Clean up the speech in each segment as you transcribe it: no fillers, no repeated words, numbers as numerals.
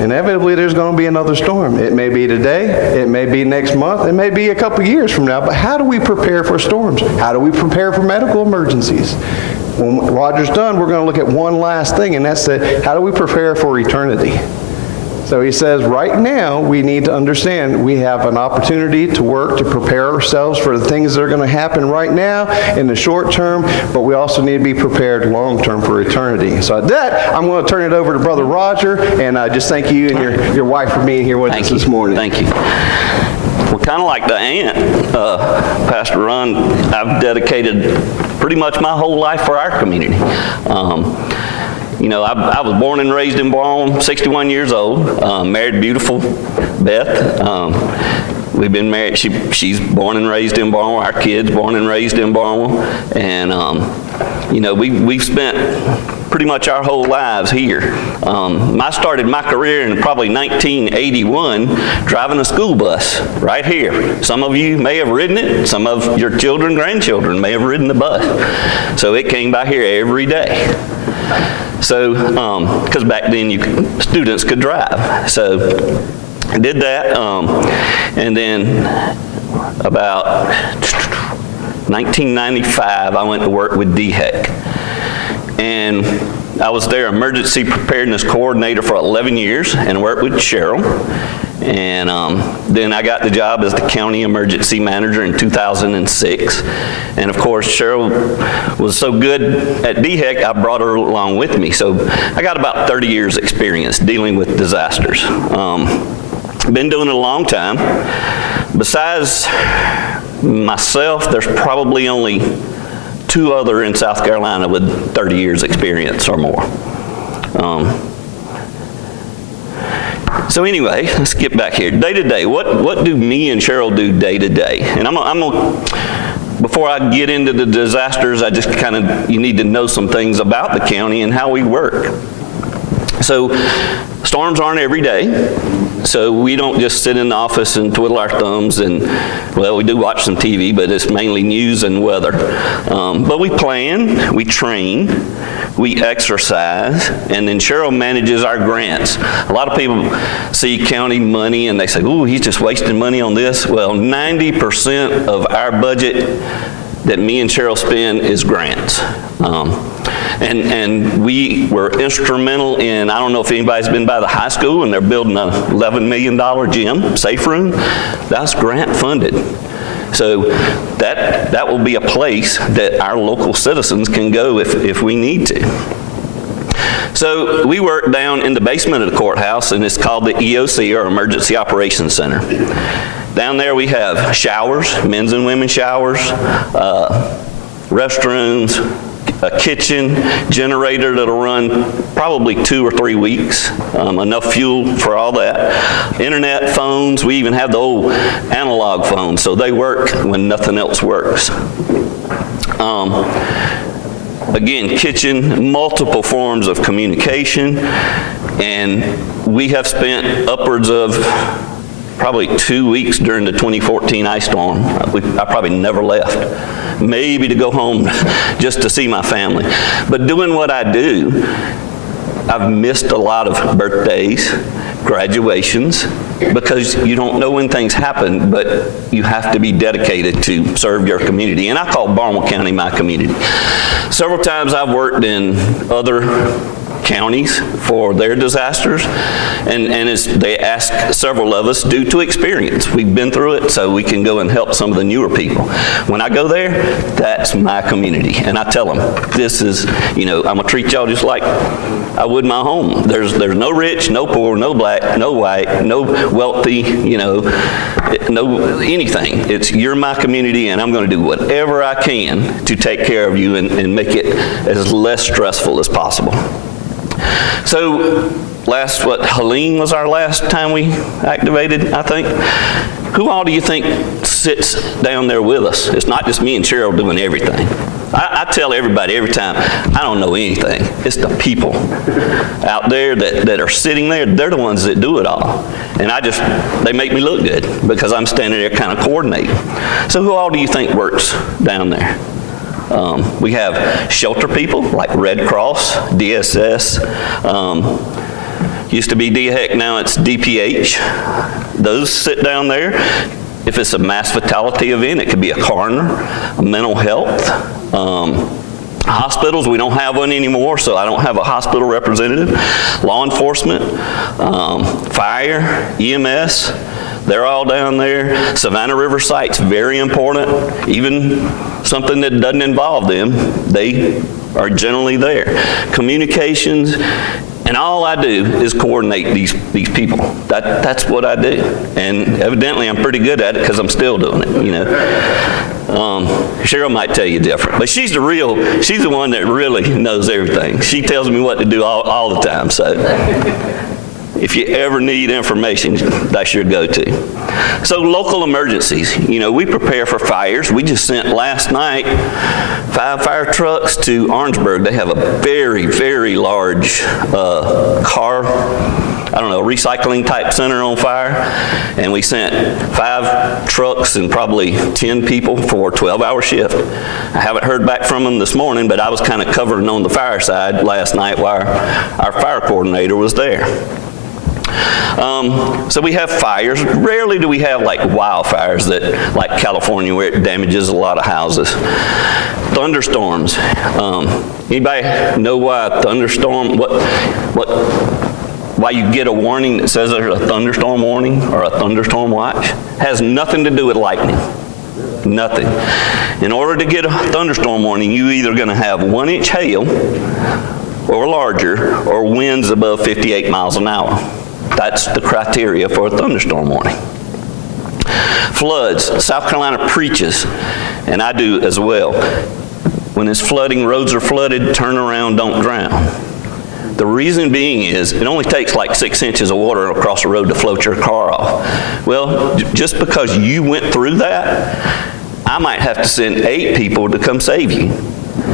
Inevitably, there's going to be another storm. It may be today, it may be next month, it may be a couple years from now, but how do we prepare for storms? How do we prepare for medical emergencies? When Roger's done, we're going to look at one last thing, and that's how do we prepare for eternity? So he says, right now, we need to understand we have an opportunity to work to prepare ourselves for the things that are going to happen right now in the short term, but we also need to be prepared long term for eternity. So at that, I'm going to turn it over to Brother Roger, and just thank you and your wife for being here with us this morning. Thank you. Well, kind of like the aunt, Pastor Ron, I've dedicated pretty much my whole life for our community. You know, I was born and raised in Barnwell, 61 years old, married beautiful Beth. We've been married, she's born and raised in Barnwell, our kids born and raised in Barnwell, and you know, we've spent pretty much our whole lives here. I started my career in probably 1981 driving a school bus right here. Some of you may have ridden it, some of your children, grandchildren may have ridden the bus. So it came by here every day. So, because back then students could drive. So I did that, and then about 1995, I went to work with DHEC. And I was their emergency preparedness coordinator for 11 years and worked with Cheryl. And then I got the job as the county emergency manager in 2006. And of course, Cheryl was so good at DHEC, I brought her along with me. So I got about 30 years experience dealing with disasters. Been doing it a long time. Besides myself, there's probably only 2 other in South Carolina with 30 years experience or more. So anyway, let's get back here. Day to day, what do me and Cheryl do day to day? And before I get into the disasters, I just you need to know some things about the county and how we work. So storms aren't every day. So we don't just sit in the office and twiddle our thumbs and, well, we do watch some TV, but it's mainly news and weather. But we plan, we train, we exercise, and then Cheryl manages our grants. A lot of people see county money and they say, ooh, he's just wasting money on this. Well, 90% of our budget that me and Cheryl spend is grants. And we were instrumental in, I don't know if anybody's been by the high school and they're building a $11 million gym, safe room. That's grant funded. So that will be a place that our local citizens can go if we need to. So we work down in the basement of the courthouse, and it's called the EOC, or Emergency Operations Center. Down there we have showers, men's and women's showers, restrooms, a kitchen, generator that'll run probably 2 or 3 weeks, enough fuel for all that. Internet, phones, we even have the old analog phones, so they work when nothing else works. Again, kitchen, multiple forms of communication, and we have spent upwards of probably 2 weeks during the 2014 ice storm. I probably never left. Maybe to go home just to see my family. But doing what I do, I've missed a lot of birthdays, graduations, because you don't know when things happen, but you have to be dedicated to serve your community. And I call Barnwell County my community. Several times I've worked in other counties for their disasters, and they ask several of us due to experience. We've been through it, so we can go and help some of the newer people. When I go there, that's my community, and I tell them, this is, I'm gonna treat y'all just like I would my home. There's no rich, no poor, no black, no white, no wealthy, no anything. You're my community, and I'm gonna do whatever I can to take care of you and make it as less stressful as possible. So Helene was our last time we activated, I think. Who all do you think sits down there with us? It's not just me and Cheryl doing everything. I tell everybody every time, I don't know anything. It's the people out there that are sitting there, they're the ones that do it all. And they make me look good because I'm standing there kind of coordinating. So who all do you think works down there? We have shelter people like Red Cross, DSS, Used to be DHEC, now it's DPH. Those sit down there. If it's a mass fatality event, it could be a coroner, a mental health. Hospitals, we don't have one anymore, so I don't have a hospital representative. Law enforcement, fire, EMS, they're all down there. Savannah River Site's very important. Even something that doesn't involve them, they are generally there. Communications, and all I do is coordinate these people. That's what I do. And evidently I'm pretty good at it because I'm still doing it, you know. Cheryl might tell you different, but she's the one that really knows everything. She tells me what to do all the time, so if you ever need information, that's your go-to. So local emergencies, you know, we prepare for fires. We just sent last night 5 fire trucks to Orangeburg. They have a very, very large recycling type center on fire, and we sent 5 trucks and probably 10 people for a 12-hour shift. I haven't heard back from them this morning, but I was kind of covering on the fire side last night while our fire coordinator was there. So we have fires. Rarely do we have like wildfires that, like California, where it damages a lot of houses. Thunderstorms. Anybody know why a thunderstorm, why you get a warning that says there's a thunderstorm warning or a thunderstorm watch? Has nothing to do with lightning. Nothing. In order to get a thunderstorm warning, you either going to have 1-inch hail or larger, or winds above 58 miles an hour. That's the criteria for a thunderstorm warning. Floods. South Carolina preaches, and I do as well. When it's flooding, roads are flooded, turn around, don't drown. The reason being is it only takes like 6 inches of water across the road to float your car off. Well, just because you went through that, I might have to send 8 people to come save you.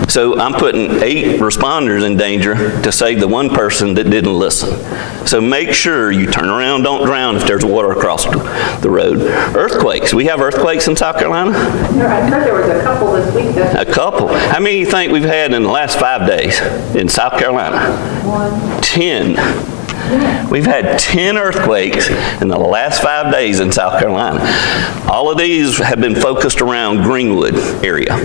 So I'm putting 8 responders in danger to save the 1 person that didn't listen. So make sure you turn around, don't drown if there's water across the road. Earthquakes. We have earthquakes in South Carolina? I heard there was a couple this week. A couple. How many do you think we've had in the last 5 days in South Carolina? 1. 10. We've had 10 earthquakes in the last 5 days in South Carolina. All of these have been focused around Greenwood area.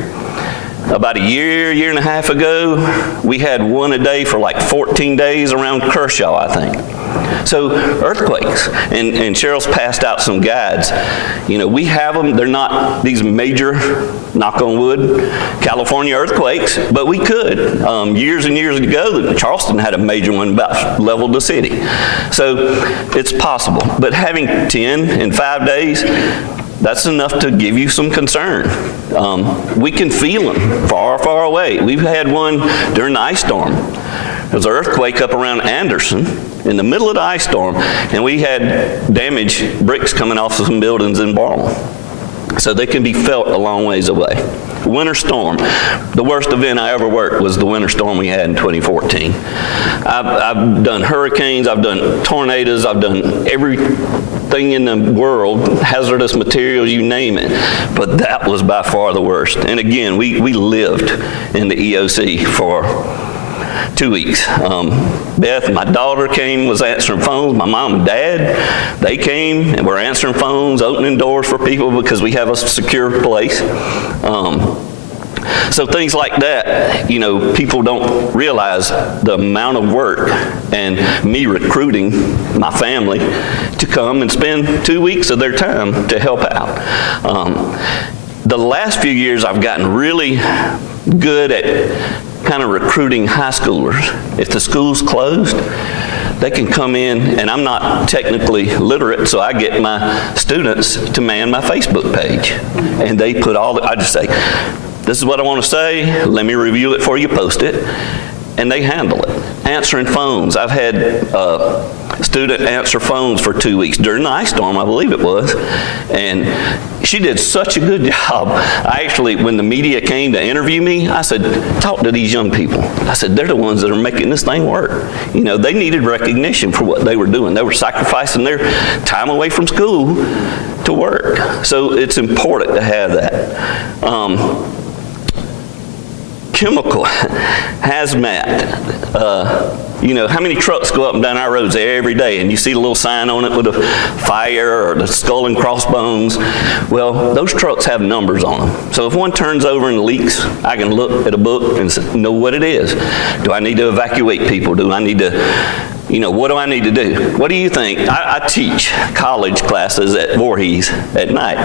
About a year and a half ago, we had one a day for like 14 days around Kershaw, I think. So earthquakes, and Cheryl's passed out some guides. You know, we have them. They're not these major, knock on wood, California earthquakes, but we could. Years and years ago, Charleston had a major one about leveled the city. So it's possible. But having 10 in 5 days, that's enough to give you some concern. We can feel them far, far away. We've had one during the ice storm. There was an earthquake up around Anderson in the middle of the ice storm, and we had damaged bricks coming off of some buildings in Barlow. So they can be felt a long ways away. Winter storm. The worst event I ever worked was the winter storm we had in 2014. I've done hurricanes, I've done tornadoes, I've done everything in the world, hazardous materials, you name it. But that was by far the worst. And again, we lived in the EOC for 2 weeks. Beth, my daughter came, was answering phones. My mom and dad, they came and were answering phones, opening doors for people because we have a secure place. So things like that, you know, people don't realize the amount of work and me recruiting my family to come and spend 2 weeks of their time to help out. The last few years I've gotten really good at kind of recruiting high schoolers. If the school's closed, they can come in, and I'm not technically literate, so I get my students to man my Facebook page. And they put I just say, this is what I want to say, let me review it for you, post it. And they handle it. Answering phones. I've had a student answer phones for 2 weeks during the ice storm, I believe it was. And she did such a good job. I actually, when the media came to interview me, I said, talk to these young people. I said, they're the ones that are making this thing work. You know, they needed recognition for what they were doing. They were sacrificing their time away from school to work. So it's important to have that. Chemical, hazmat, You know, how many trucks go up and down our roads every day and you see the little sign on it with a fire or the skull and crossbones? Well, those trucks have numbers on them. So if one turns over and leaks, I can look at a book and know what it is. Do I need to evacuate people? Do I need to, what do I need to do? What do you think? I teach college classes at Voorhees at night,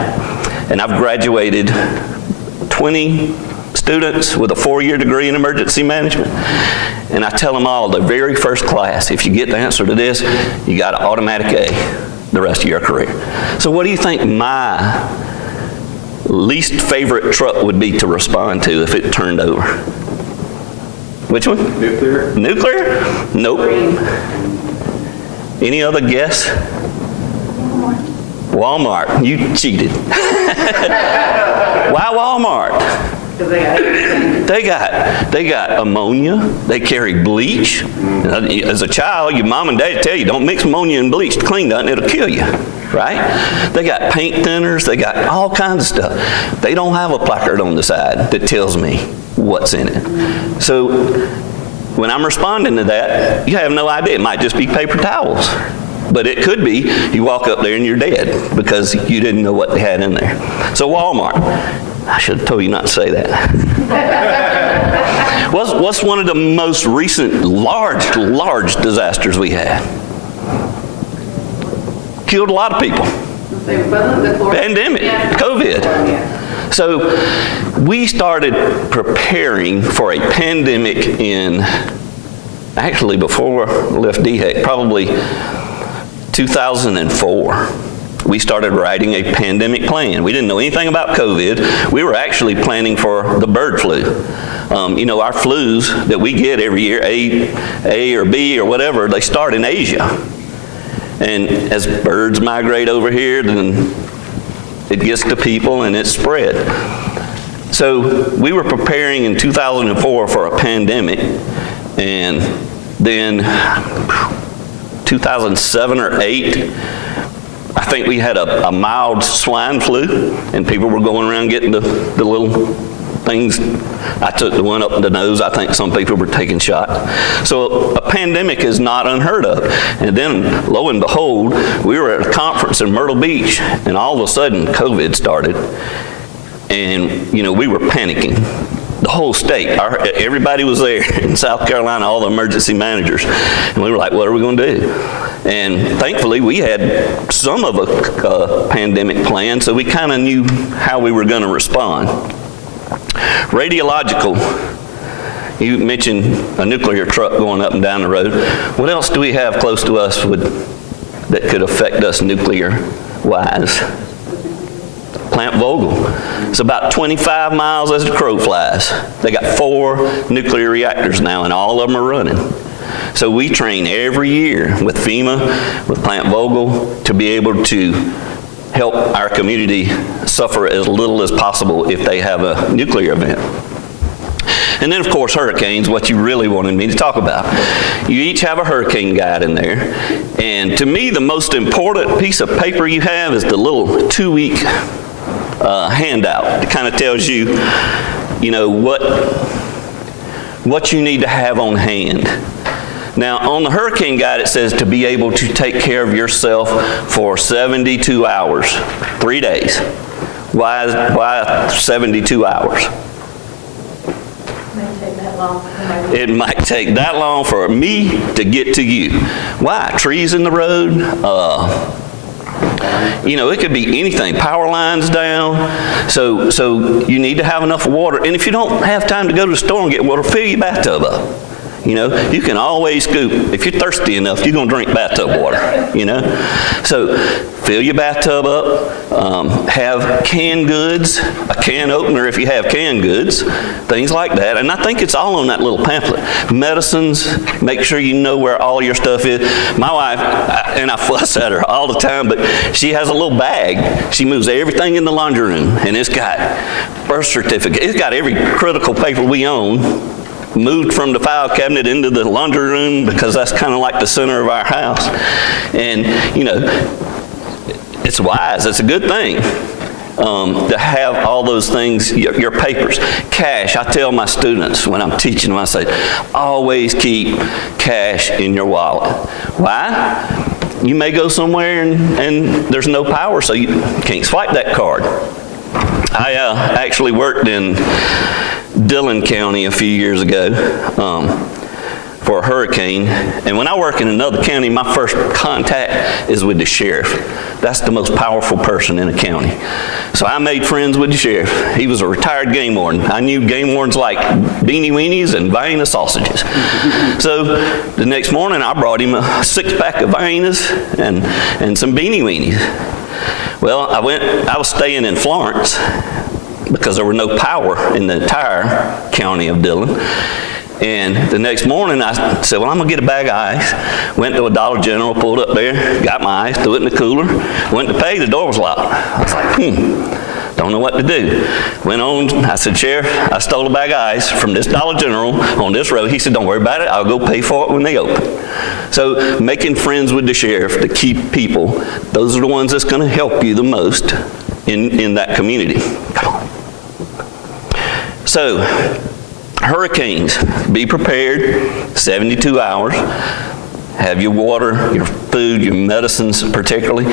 and I've graduated 20 students with a 4-year degree in emergency management. And I tell them all, the very first class, if you get the answer to this, you got an automatic A the rest of your career. So what do you think my least favorite truck would be to respond to if it turned over? Which one? Nuclear. Nuclear? Nope. Any other guess? Walmart. You cheated. Why Walmart? Because they got everything. They got ammonia. They carry bleach. As a child, your mom and dad tell you, don't mix ammonia and bleach to clean that, and it'll kill you, right? They got paint thinners. They got all kinds of stuff. They don't have a placard on the side that tells me what's in it. So when I'm responding to that, you have no idea. It might just be paper towels. But it could be you walk up there and you're dead because you didn't know what they had in there. So Walmart. I should have told you not to say that. What's one of the most recent large disasters we had? Killed a lot of people. Pandemic, COVID. So we started preparing for a pandemic actually before I left DHEC, probably 2004. We started writing a pandemic plan. We didn't know anything about COVID. We were actually planning for the bird flu. Our flus that we get every year, A or B or whatever, they start in Asia. And as birds migrate over here, then it gets to people and it's spread. So we were preparing in 2004 for a pandemic, and then 2007 or 8, I think we had a mild swine flu, and people were going around getting the little things. I took the one up the nose. I think some people were taking shots. So a pandemic is not unheard of. And then, lo and behold, we were at a conference in Myrtle Beach, and all of a sudden, COVID started. And, we were panicking. The whole state, everybody was there in South Carolina, all the emergency managers. And we were like, what are we going to do? And thankfully, we had some of a pandemic plan, so we kind of knew how we were going to respond. Radiological. You mentioned a nuclear truck going up and down the road. What else do we have close to us that could affect us nuclear-wise? Plant Vogtle. It's about 25 miles as the crow flies. They got 4 nuclear reactors now, and all of them are running. So we train every year with FEMA, with Plant Vogtle, to be able to help our community suffer as little as possible if they have a nuclear event. And then, of course, hurricanes, what you really wanted me to talk about. You each have a hurricane guide in there. And to me, the most important piece of paper you have is the little 2-week handout. It kind of tells you, what you need to have on hand. Now, on the hurricane guide, it says to be able to take care of yourself for 72 hours, 3 days. Why 72 hours? It might take that long for me to get to you. Why? Trees in the road? It could be anything. Power lines down. So you need to have enough water. And if you don't have time to go to the store and get water, fill your bathtub up. You can always scoop. If you're thirsty enough, you're going to drink bathtub water, So fill your bathtub up, have canned goods, a can opener if you have canned goods, things like that. And I think it's all on that little pamphlet. Medicines, make sure you know where all your stuff is. My wife, and I fuss at her all the time, but she has a little bag. She moves everything in the laundry room, and it's got birth certificate. It's got every critical paper we own, moved from the file cabinet into the laundry room because that's kind of like the center of our house. And, it's wise. It's a good thing. to have all those things, your papers. Cash, I tell my students when I'm teaching them, I say, always keep cash in your wallet. Why? You may go somewhere and there's no power, so you can't swipe that card. I actually worked in Dillon County a few years ago for a hurricane, and when I work in another county, my first contact is with the sheriff. That's the most powerful person in a county. So I made friends with the sheriff. He was a retired game warden. I knew game wardens like beanie weenies and Vienna sausages. So the next morning I brought him a 6-pack of Viennas and some beanie weenies. Well, I was staying in Florence because there were no power in the entire county of Dillon. And the next morning I said, well, I'm gonna get a bag of ice. Went to a Dollar General, pulled up there, got my ice, threw it in the cooler, went to pay, the door was locked. I was like, don't know what to do. Went on, I said, Sheriff, I stole a bag of ice from this Dollar General on this road. He said, don't worry about it, I'll go pay for it when they open. So making friends with the sheriff to keep people, those are the ones that's gonna help you the most in that community. So, hurricanes, be prepared, 72 hours. Have your water, your food, your medicines particularly.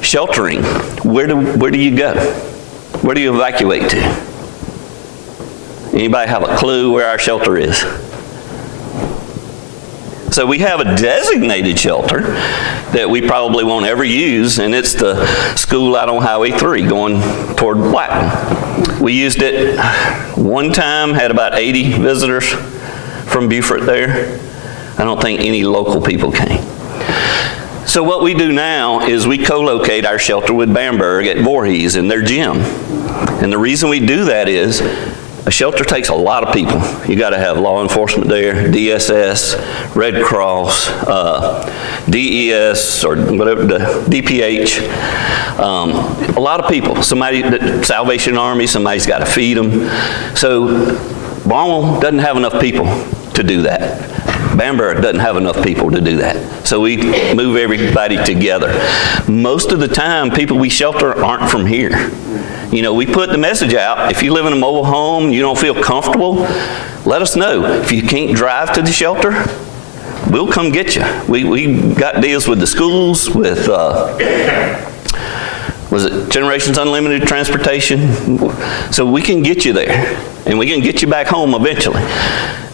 Sheltering, where do you go? Where do you evacuate to? Anybody have a clue where our shelter is? So we have a designated shelter that we probably won't ever use, and it's the school out on Highway 3 going toward Blackman. We used it one time, had about 80 visitors from Beaufort there. I don't think any local people came. So what we do now is we co-locate our shelter with Bamberg at Voorhees in their gym. And the reason we do that is a shelter takes a lot of people. You got to have law enforcement there, DSS, Red Cross, DES, or whatever, the DPH. A lot of people. Somebody, the Salvation Army, somebody's got to feed them. So Barnwell doesn't have enough people to do that. Bamberg doesn't have enough people to do that. So we move everybody together. Most of the time, people we shelter aren't from here. You know, we put the message out, if you live in a mobile home, you don't feel comfortable, let us know. If you can't drive to the shelter, we'll come get you. We got deals with the schools, with, was it Generations Unlimited Transportation? So we can get you there, and we can get you back home eventually.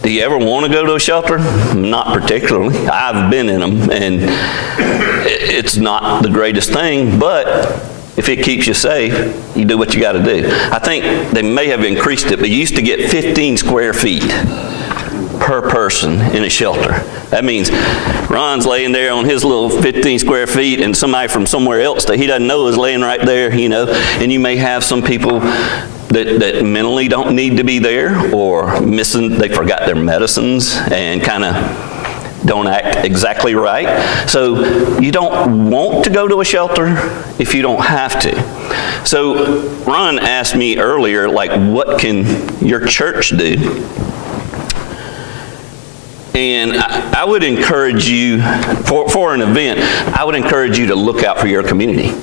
Do you ever want to go to a shelter? Not particularly. I've been in them, and it's not the greatest thing, but if it keeps you safe, you do what you got to do. I think they may have increased it, but you used to get 15 square feet per person in a shelter. That means Ron's laying there on his little 15 square feet, and somebody from somewhere else that he doesn't know is laying right there, you know, and you may have some people that mentally don't need to be there, or they forgot their medicines and kind of don't act exactly right. So you don't want to go to a shelter if you don't have to. So Ron asked me earlier, like, what can your church do? And I would encourage you, for an event, I would encourage you to look out for your community.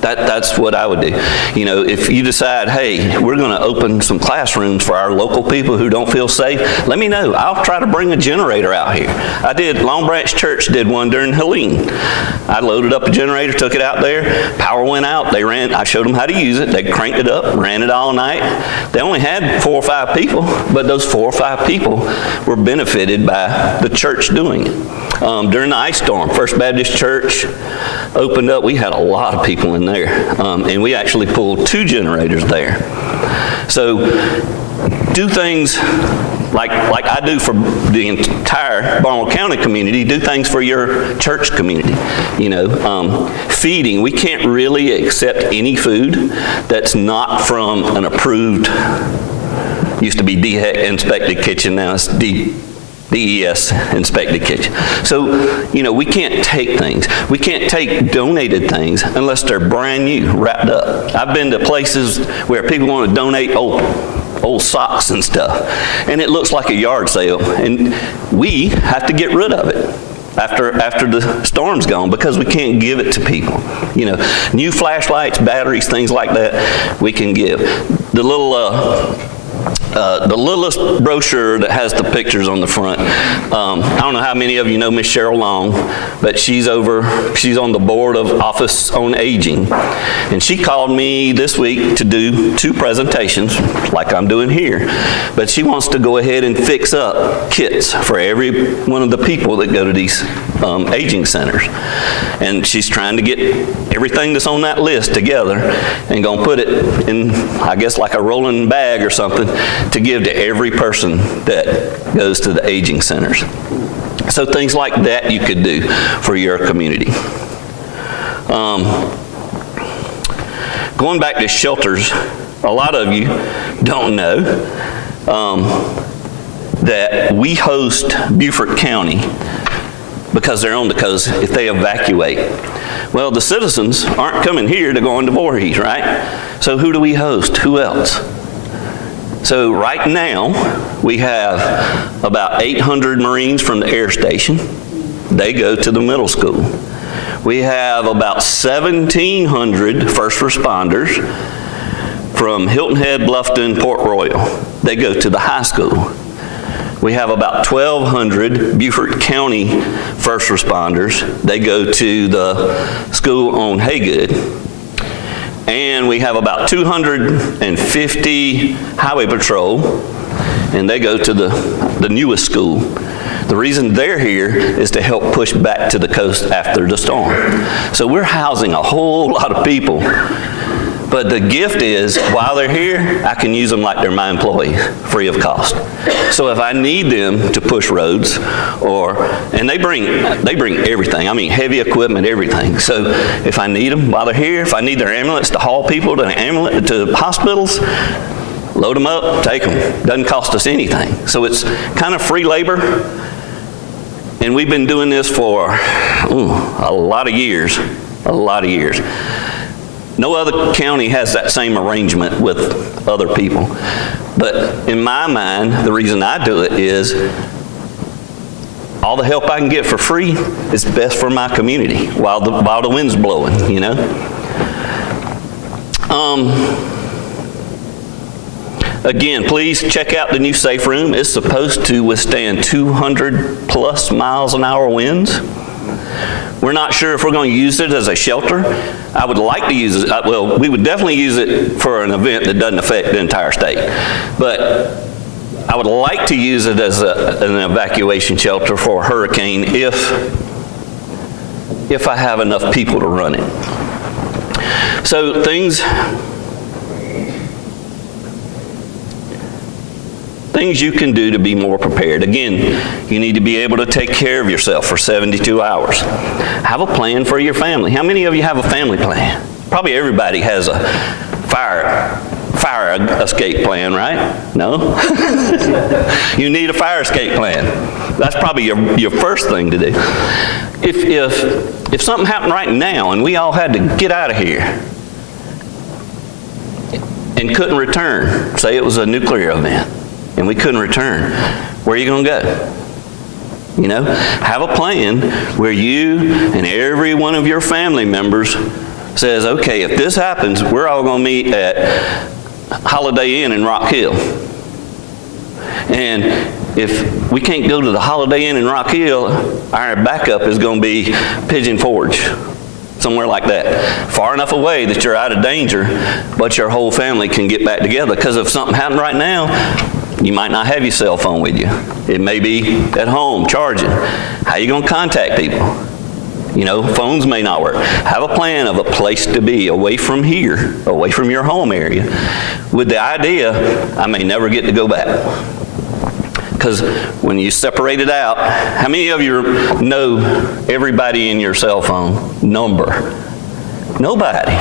That's what I would do. You know, if you decide, hey, we're going to open some classrooms for our local people who don't feel safe, let me know. I'll try to bring a generator out here. I did, Long Branch Church did one during Helene. I loaded up a generator, took it out there, power went out, I showed them how to use it, they cranked it up, ran it all night. They only had 4 or 5 people, but those 4 or 5 people were benefited by the church doing it. During the ice storm, First Baptist Church opened up, we had a lot of people in there, and we actually pulled 2 generators there. So do things like I do for the entire Barnwell County community, do things for your church community. You know, feeding, we can't really accept any food that's not from an approved, used to be DHEC inspected kitchen, now it's DES inspected kitchen. So, you know, we can't take things. We can't take donated things unless they're brand new, wrapped up. I've been to places where people want to donate old socks and stuff, and it looks like a yard sale, and we have to get rid of it. after the storm's gone, because we can't give it to people. You know, new flashlights, batteries, things like that, we can give. The littlest brochure that has the pictures on the front. I don't know how many of you know Miss Cheryl Long, but she's on the board of Office on Aging. And she called me this week to do 2 presentations, like I'm doing here. But she wants to go ahead and fix up kits for every one of the people that go to these aging centers. And she's trying to get everything that's on that list together and gonna put it in, I guess, like a rolling bag or something, to give to every person that goes to the aging centers. So things like that you could do for your community. Going back to shelters, a lot of you don't know that we host Beaufort County because they're on the coast if they evacuate. Well, the citizens aren't coming here to go into Voorhees, right? So who do we host? Who else? So right now, we have about 800 Marines from the air station. They go to the middle school. We have about 1,700 first responders from Hilton Head, Bluffton, Port Royal. They go to the high school. We have about 1,200 Beaufort County first responders. They go to the school on Haygood. And we have about 250 Highway Patrol, and they go to the newest school. The reason they're here is to help push back to the coast after the storm. So we're housing a whole lot of people. But the gift is, while they're here, I can use them like they're my employees, free of cost. So if I need them to push roads, and they bring everything, I mean heavy equipment, everything. So if I need them while they're here, if I need their ambulance to haul people to hospitals, load them up, take them. Doesn't cost us anything. So it's kind of free labor. And we've been doing this for a lot of years, No other county has that same arrangement with other people. But in my mind, the reason I do it is all the help I can get for free is best for my community while the wind's blowing, you know? Again, please check out the new safe room. It's supposed to withstand 200 plus miles an hour winds. We're not sure if we're going to use it as a shelter. I would like to use it, well, we would definitely use it for an event that doesn't affect the entire state. But I would like to use it as an evacuation shelter for a hurricane if I have enough people to run it. So things you can do to be more prepared. Again, you need to be able to take care of yourself for 72 hours. Have a plan for your family. How many of you have a family plan? Probably everybody has a fire escape plan, right? No? You need a fire escape plan. That's probably your first thing to do. If something happened right now and we all had to get out of here and couldn't return, say it was a nuclear event, and we couldn't return, where are you going to go? You know, have a plan where you and every one of your family members says, okay, if this happens, we're all going to meet at Holiday Inn in Rock Hill. And if we can't go to the Holiday Inn in Rock Hill, our backup is going to be Pigeon Forge, somewhere like that. Far enough away that you're out of danger, but your whole family can get back together. Because if something happened right now, you might not have your cell phone with you. It may be at home charging. How are you going to contact people? You know, phones may not work. Have a plan of a place to be away from here, away from your home area, with the idea, I may never get to go back. Because when you separate it out, how many of you know everybody in your cell phone number? Nobody.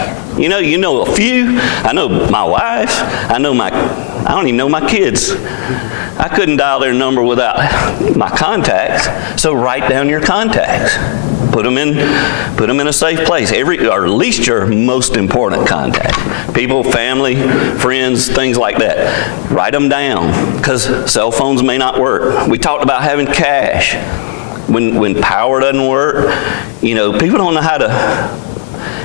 You know a few. I know my wife. I don't even know my kids. I couldn't dial their number without my contacts. So write down your contacts. Put them in a safe place. Or at least your most important contact. People, family, friends, things like that. Write them down, because cell phones may not work. We talked about having cash. when power doesn't work, you know, people don't know how to,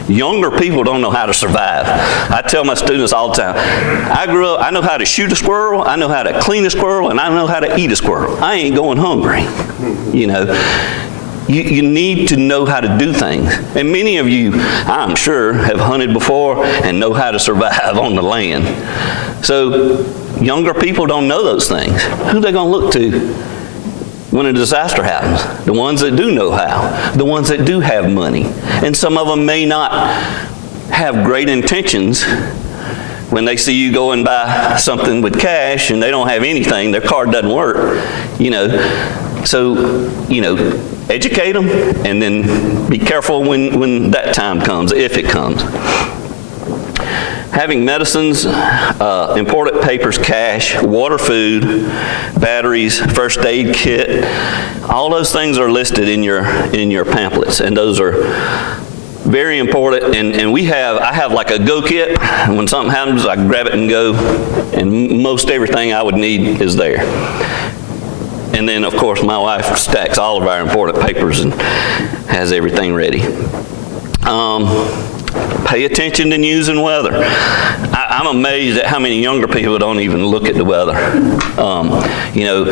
younger people don't know how to survive. I tell my students all the time, I grew up, I know how to shoot a squirrel, I know how to clean a squirrel, and I know how to eat a squirrel. I ain't going hungry, you know. You need to know how to do things. And many of you, I'm sure, have hunted before and know how to survive on the land. So younger people don't know those things. Who are they going to look to when a disaster happens? The ones that do know how, the ones that do have money. And some of them may not have great intentions when they see you go and buy something with cash and they don't have anything, their card doesn't work, you know. So, you know, educate them and then be careful when that time comes, if it comes. Having medicines, important papers, cash, water, food, batteries, first aid kit, all those things are listed in your pamphlets, and those are very important. And I have like a go kit. When something happens, I grab it and go, and most everything I would need is there. And then, of course, my wife stacks all of our important papers and has everything ready. Pay attention to news and weather. I'm amazed at how many younger people don't even look at the weather. You know,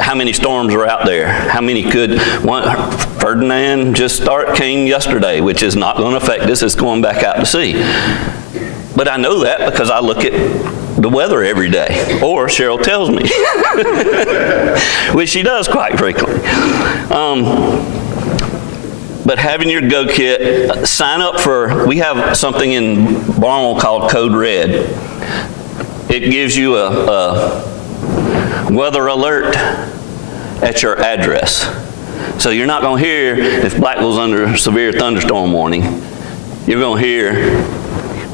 how many storms are out there? How many Ferdinand just came yesterday, which is not going to affect us. It's going back out to sea. But I know that because I look at the weather every day, or Cheryl tells me, which she does quite frequently. But having your go kit, sign up we have something in Barnwell called Code Red. It gives you a weather alert at your address. So you're not going to hear if Blackville's under a severe thunderstorm warning. You're going to hear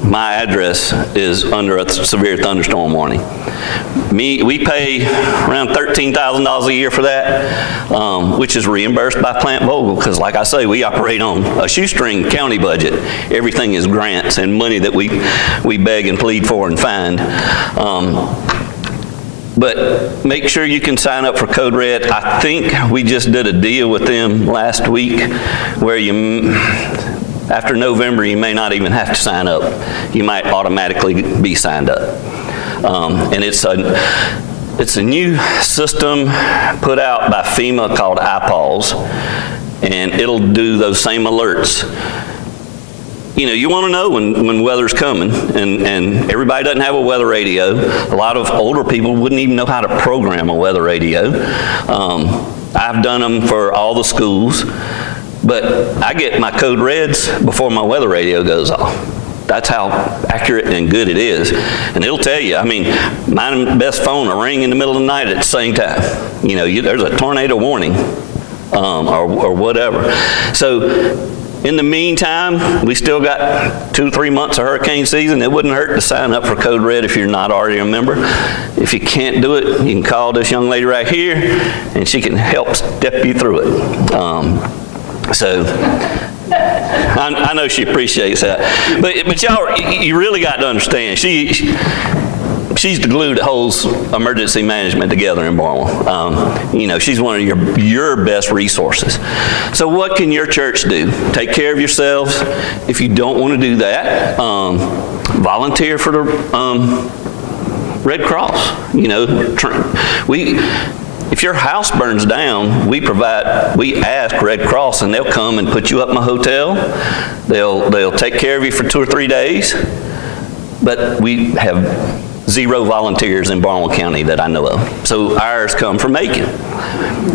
my address is under a severe thunderstorm warning. We pay around $13,000 a year for that, which is reimbursed by Plant Vogtle, because like I say, we operate on a shoestring county budget. Everything is grants and money that we beg and plead for and find. But make sure you can sign up for Code Red. I think we just did a deal with them last week where after November, you may not even have to sign up. You might automatically be signed up. And it's a new system put out by FEMA called IPAWS, and it'll do those same alerts. You know, you want to know when weather's coming, and everybody doesn't have a weather radio. A lot of older people wouldn't even know how to program a weather radio. I've done them for all the schools. But I get my Code Reds before my weather radio goes off. That's how accurate and good it is. And it'll tell you, I mean, my best phone will ring in the middle of the night at the same time. You know, there's a tornado warning or whatever. So in the meantime, we still got 2 or 3 months of hurricane season. It wouldn't hurt to sign up for Code Red if you're not already a member. If you can't do it, you can call this young lady right here, and she can help step you through it. So I know she appreciates that, but y'all, you really got to understand, she's the glue that holds emergency management together in Barnwell. You know, she's one of your best resources. So what can your church do? Take care of yourselves. If you don't want to do that, volunteer for the Red Cross. You know, if your house burns down, we ask Red Cross, and they'll come and put you up in a hotel. They'll take care of you for 2 or 3 days. But we have 0 volunteers in Barnwell County that I know of. So ours come from Macon.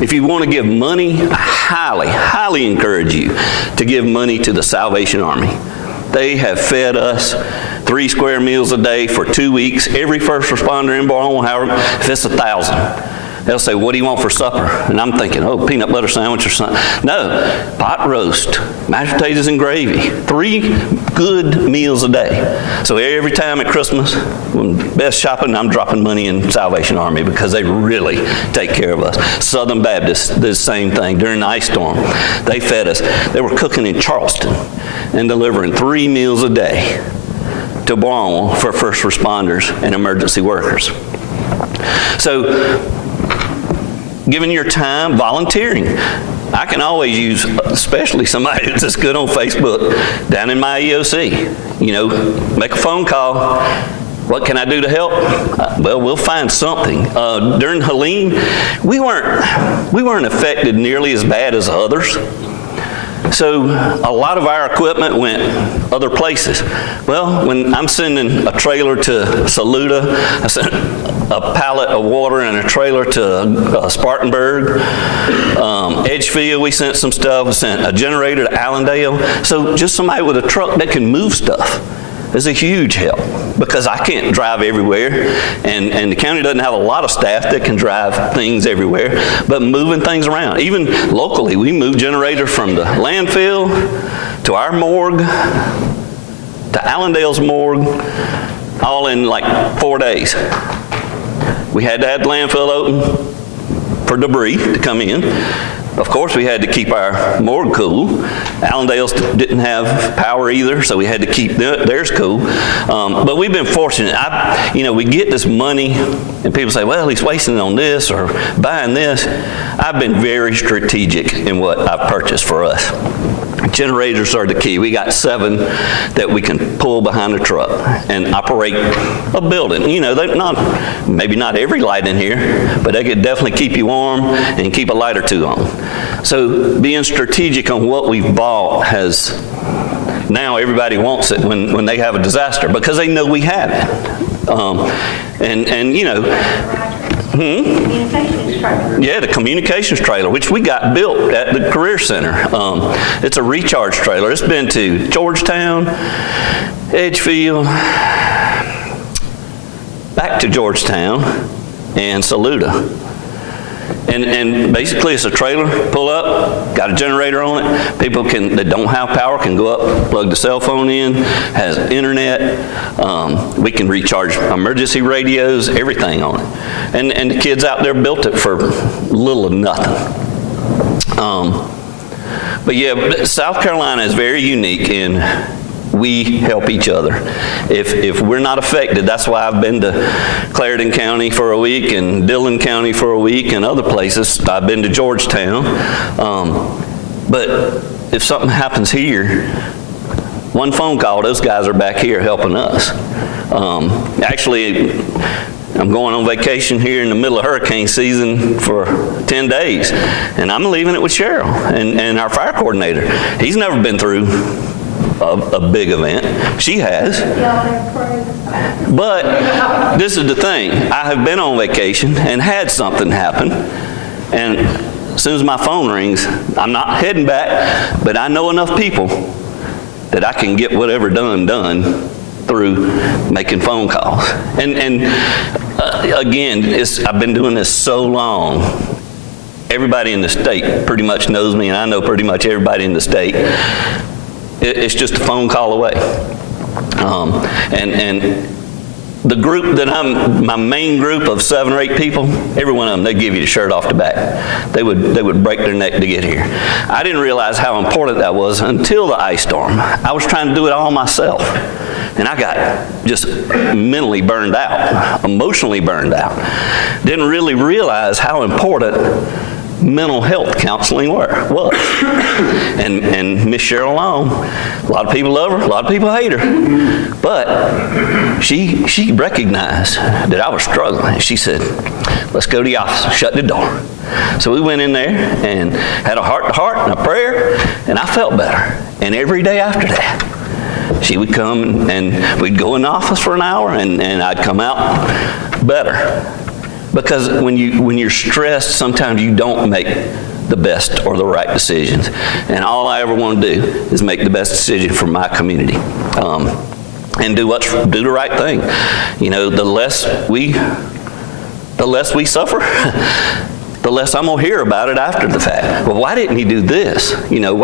If you want to give money, I highly, highly encourage you to give money to the Salvation Army. They have fed us 3 square meals a day for 2 weeks. Every first responder in Barnwell, however, if it's 1,000. They'll say, what do you want for supper? And I'm thinking, oh, peanut butter sandwich or something. No, pot roast, mashed potatoes and gravy. 3 good meals a day. So every time at Christmas, when best shopping, I'm dropping money in Salvation Army because they really take care of us. Southern Baptist did the same thing during the ice storm. They fed us. They were cooking in Charleston and delivering 3 meals a day to Barnwell for first responders and emergency workers. So, giving your time, volunteering. I can always use, especially somebody that's good on Facebook, down in my EOC. You know, make a phone call. What can I do to help? Well, we'll find something. During Helene, we weren't affected nearly as bad as others. So a lot of our equipment went other places. Well, when I'm sending a trailer to Saluda, I sent a pallet of water and a trailer to Spartanburg. Edgefield, we sent some stuff. We sent a generator to Allendale. So just somebody with a truck that can move stuff is a huge help, because I can't drive everywhere, and the county doesn't have a lot of staff that can drive things everywhere, but moving things around. Even locally, we moved generators from the landfill to our morgue, to Allendale's morgue, all in like 4 days. We had to have the landfill open for debris to come in. Of course, we had to keep our morgue cool. Allendale's didn't have power either, so we had to keep theirs cool. But we've been fortunate. We get this money, and people say, well, he's wasting it on this or buying this. I've been very strategic in what I've purchased for us. Generators are the key. We got 7 that we can pull behind a truck and operate a building. You know, maybe not every light in here, but they could definitely keep you warm and keep a light or 2 on. So being strategic on what we've bought has, now everybody wants it when they have a disaster, because they know we have it. Communications trailer. Yeah, the communications trailer, which we got built at the Career Center. It's a recharge trailer. It's been to Georgetown, Edgefield, back to Georgetown, and Saluda. And basically it's a trailer, pull up, got a generator on it. People that don't have power can go up, plug the cell phone in, has internet. We can recharge emergency radios, everything on it. And the kids out there built it for little or nothing. But yeah, South Carolina is very unique in we help each other. If we're not affected, that's why I've been to Clarendon County for a week and Dillon County for a week and other places. I've been to Georgetown. But if something happens here, one phone call, those guys are back here helping us. Actually, I'm going on vacation here in the middle of hurricane season for 10 days, and I'm leaving it with Cheryl and our fire coordinator. He's never been through a big event. She has. But this is the thing. I have been on vacation and had something happen, and as soon as my phone rings, I'm not heading back, but I know enough people that I can get whatever done through making phone calls. And again, I've been doing this so long. Everybody in the state pretty much knows me, and I know pretty much everybody in the state. It's just a phone call away. And the group that my main group of 7 or 8 people, every one of them, they give you the shirt off the back. They would break their neck to get here. I didn't realize how important that was until the ice storm. I was trying to do it all myself. And I got just mentally burned out, emotionally burned out. Didn't really realize how important mental health counseling was. And Miss Cheryl Long, a lot of people love her, a lot of people hate her, but she recognized that I was struggling. She said, let's go to the office, shut the door. So we went in there and had a heart-to-heart and a prayer, and I felt better. And every day after that, she would come and we'd go in the office for an hour, and I'd come out better. Because when you're stressed, sometimes you don't make the best or the right decisions. And all I ever want to do is make the best decision for my community. And do the right thing. You know, the less we suffer, the less I'm gonna hear about it after the fact. Well, why didn't he do this? You know,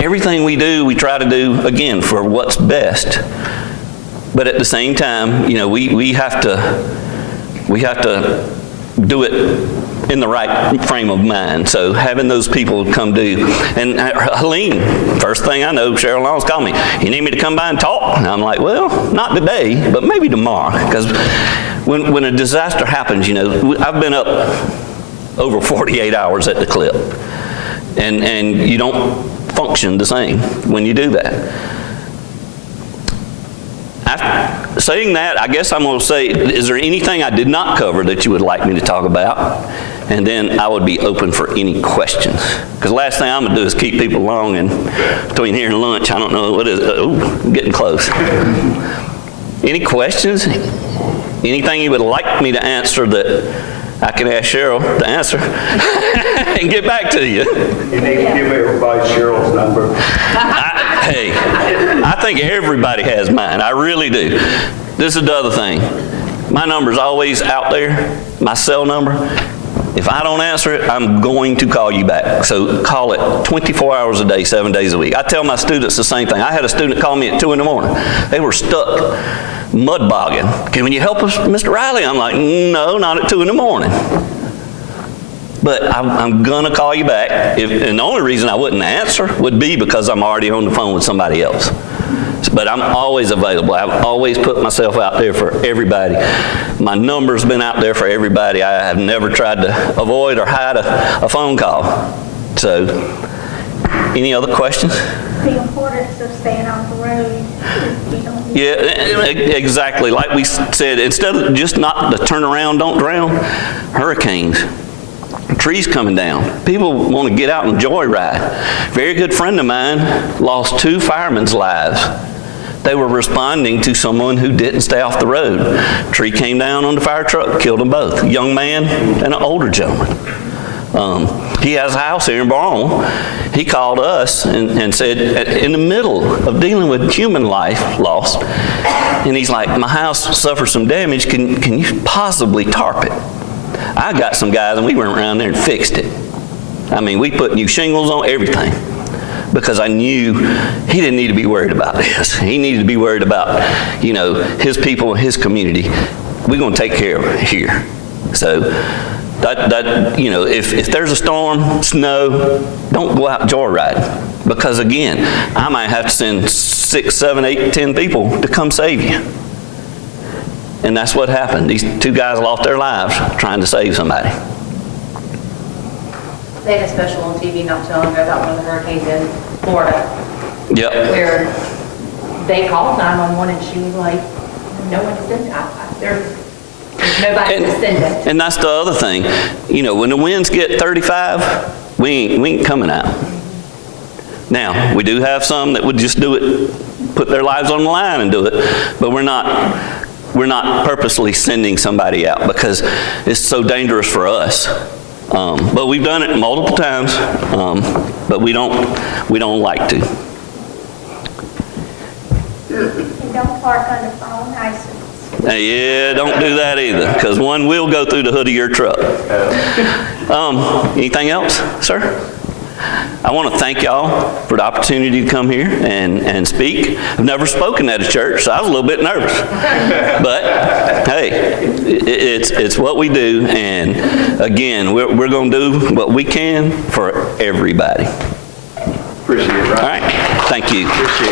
everything we do, we try to do, again, for what's best. But at the same time, you know, we have to do it in the right frame of mind. So having those people come do, and Helene, first thing I know, Cheryl Long's called me, you need me to come by and talk? And I'm like, well, not today, but maybe tomorrow. Because when a disaster happens, you know, I've been up over 48 hours at the clip. And you don't function the same when you do that. After saying that, I guess I'm going to say, is there anything I did not cover that you would like me to talk about? And then I would be open for any questions. Because the last thing I'm going to do is keep people long, and between here and lunch, I don't know what is, I'm getting close. Any questions? Anything you would like me to answer that I can ask Cheryl to answer and get back to you? You need to give everybody Cheryl's number. Hey, I think everybody has mine. I really do. This is the other thing. My number's always out there, my cell number. If I don't answer it, I'm going to call you back. So call it 24 hours a day, 7 days a week. I tell my students the same thing. I had a student call me at 2 in the morning. They were stuck mud bogging. Can you help us, Mr. Riley? I'm like, no, not at 2 in the morning. But I'm going to call you back. And the only reason I wouldn't answer would be because I'm already on the phone with somebody else. But I'm always available. I've always put myself out there for everybody. My number's been out there for everybody. I have never tried to avoid or hide a phone call. So, any other questions? The importance of staying off the road. Yeah, exactly. Like we said, instead of just not the turn around, don't drown, hurricanes. Trees coming down. People want to get out and joyride. A very good friend of mine lost 2 firemen's lives. They were responding to someone who didn't stay off the road. A tree came down on the fire truck, killed them both. A young man and an older gentleman. He has a house here in Barnwell. He called us and said, in the middle of dealing with human life lost, and he's like, my house suffered some damage. Can you possibly tarp it? I got some guys, and we went around there and fixed it. I mean, we put new shingles on everything because I knew he didn't need to be worried about this. He needed to be worried about, you know, his people, his community. We're going to take care of it here. So that you know, if there's a storm, snow, don't go out joyriding because, again, I might have to send 6, 7, 8, 10 people to come save you. And that's what happened. These 2 guys lost their lives trying to save somebody. They had a special on TV not too long ago about one of the hurricanes in Florida. Yep. Where they called 911 and she was like, no one to send it. There's nobody to send it. And that's the other thing. You know, when the winds get 35, we ain't coming out. Now, we do have some that would just do it, put their lives on the line and do it, but we're not purposely sending somebody out because it's so dangerous for us. But we've done it multiple times, but we don't like to. And don't park under fallen houses. Yeah, don't do that either, because one will go through the hood of your truck. Anything else, sir? I want to thank y'all for the opportunity to come here and speak. I've never spoken at a church, so I was a little bit nervous. But hey, it's what we do, and again, we're going to do what we can for everybody. Appreciate it, right? All right, thank you. Appreciate it.